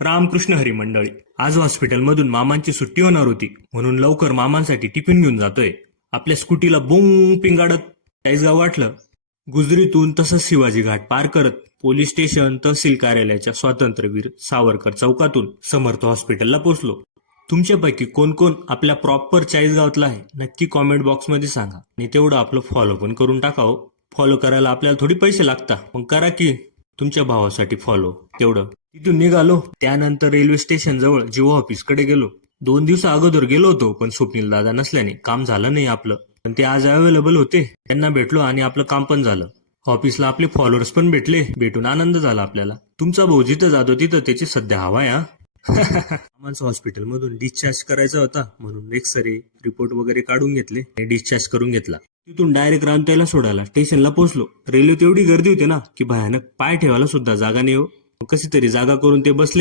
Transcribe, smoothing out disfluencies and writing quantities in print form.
रामकृष्ण हरी मंडळी. आज हॉस्पिटलमधून मामांची सुट्टी होणार होती म्हणून लवकर मामांसाठी टिफिन घेऊन जातोय. आपल्या स्कूटीला बुंग पिंगाडत चाळीसगाव वाटलं. गुजरीतून तसंच शिवाजी घाट पार करत पोलीस स्टेशन तहसील कार्यालयाच्या स्वातंत्र्यवीर सावरकर चौकातून समर्थ हॉस्पिटलला पोहोचलो. तुमच्यापैकी कोण कोण आपल्या प्रॉपर चाळीसगावातला आहे नक्की कॉमेंट बॉक्समध्ये सांगा. आणि तेवढं आपलं फॉलो पण करून टाकावं. फॉलो करायला आपल्याला थोडी पैसे लागतात, मग करा की तुमच्या भावासाठी फॉलो. तेवढं तिथून निघालो. त्यानंतर रेल्वे स्टेशन जवळ जिओ ऑफिसकडे गेलो. 2 दिवसा अगोदर गेलो होतो, पण स्वप्नील दादा नसल्याने काम झालं नाही आपलं. पण ते आज अवेलेबल होते, त्यांना भेटलो आणि आपलं काम पण झालं. ऑफिसला आपले फॉलोअर्स पण भेटून आनंद झाला आपल्याला. तुमचा भाऊ जिथं जातो तिथं त्याची सध्या हवा आहे. मामांचं हॉस्पिटलमधून डिस्चार्ज करायचा होता म्हणून एक्सरे रिपोर्ट वगैरे काढून घेतले आणि डिस्चार्ज करून घेतला. तिथून डायरेक्ट रामताईला सोडायला स्टेशनला पोहोचलो. रेल्वेत एवढी गर्दी होती ना की भयानक, पाय ठेवायला सुद्धा जागा नाही हो. कशी तरी जागा करून ते बसले